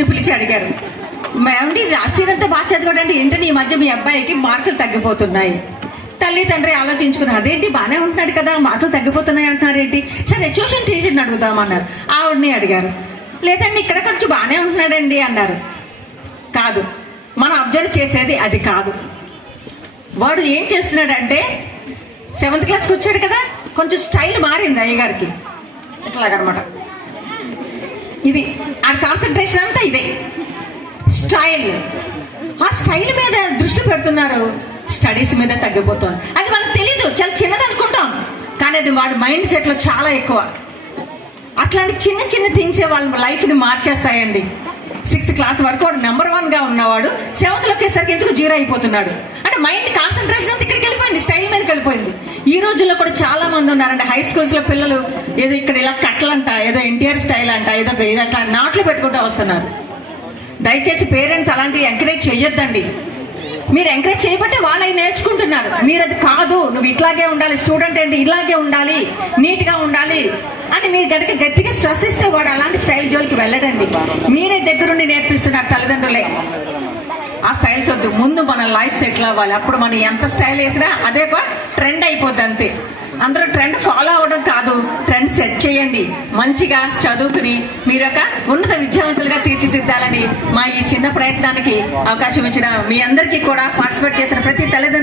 ని పిలిచి అడిగారు, ఏమండి రాష్ట్రీయంతా బాగా చదవడండి, ఏంటని ఈ మధ్య మీ అబ్బాయికి మార్కులు తగ్గిపోతున్నాయి. తల్లి తండ్రి ఆలోచించుకున్నారు, అదేంటి బాగానే ఉంటున్నాడు కదా, మార్కులు తగ్గిపోతున్నాయి అంటున్నారేంటి, సరే ట్యూషన్ టీచర్ని అడుగుదామన్నారు. ఆవిడని అడిగారు, లేదండి ఇక్కడ కొంచెం బాగానే ఉంటున్నాడండి అన్నారు. కాదు, మనం అబ్జర్వ్ చేసేది అది కాదు. వాడు ఏం చేస్తున్నాడంటే 7th క్లాస్కి వచ్చాడు కదా, కొంచెం స్టైల్ మారింది అయ్యగారికి, ఇట్లాగనమాట. ఇది ఆ కాన్సన్ట్రేషన్ అంతా ఇదే స్టైల్. ఆ స్టైల్ మీద దృష్టి పెడుతున్నారు, స్టడీస్ మీద తగ్గిపోతుంది. అది మనకు తెలీదు, చాలా చిన్నది అనుకుంటాం, కానీ అది వాడి మైండ్ సెట్ లో చాలా ఎక్కువ. అట్లాంటి చిన్న చిన్న థింగ్సే వాళ్ళ లైఫ్ ని మార్చేస్తాయండి. 6th క్లాస్ వరకు వాడు నెంబర్ 1 గా ఉన్నవాడు 7th లోకి వచ్చేసరికి ఎందుకు 0 అయిపోతున్నాడు అంటే మైండ్ కాన్సన్ట్రేషన్ అంతా ఇక్కడికి వెళ్ళిపోయింది, స్టైల్ మీదకి వెళ్ళిపోయింది. ఈ రోజుల్లో కూడా చాలా మంది ఉన్నారండి హై స్కూల్స్ లో పిల్లలు, ఏదో ఇక్కడ ఇలా కట్లంట, ఏదో ఎన్టీఆర్ స్టైల్ అంట, ఏదో అట్లా నాట్లు పెట్టుకుంటూ వస్తున్నారు. దయచేసి పేరెంట్స్ అలాంటివి ఎంకరేజ్ చెయ్యొద్దండి. మీరు ఎంకరేజ్ చేయబట్టే వాళ్ళు అవి నేర్చుకుంటున్నారు. మీరు అది కాదు, నువ్వు ఇట్లాగే ఉండాలి, స్టూడెంట్ అంటే ఇలాగే ఉండాలి, నీట్ గా ఉండాలి అని మీరు గట్టిగా గట్టిగా స్ట్రెస్ ఇస్తే వాడు అలాంటి స్టైల్ జోలికి వెళ్ళడండి. మీరే దగ్గరుండి నేర్పిస్తున్నారు తల్లిదండ్రులే. ఆ స్టైల్స్ వద్దు, ముందు మన లైఫ్ సెటిల్ అవ్వాలి. అప్పుడు మనం ఎంత స్టైల్ వేసినా అదే ఒక ట్రెండ్ అయిపోద్ది అంతే. అందరూ ట్రెండ్ ఫాలో అవ్వడం కాదు, ట్రెండ్ సెట్ చేయండి. మంచిగా చదువుకుని మీరు ఒక ఉన్నత విద్యావంతులుగా తీర్చిదిద్దాలని మా ఈ చిన్న ప్రయత్నానికి అవకాశం ఇచ్చిన మీ అందరికీ కూడా, పార్టిసిపేట్ చేసిన ప్రతి తల్లిదండ్రులు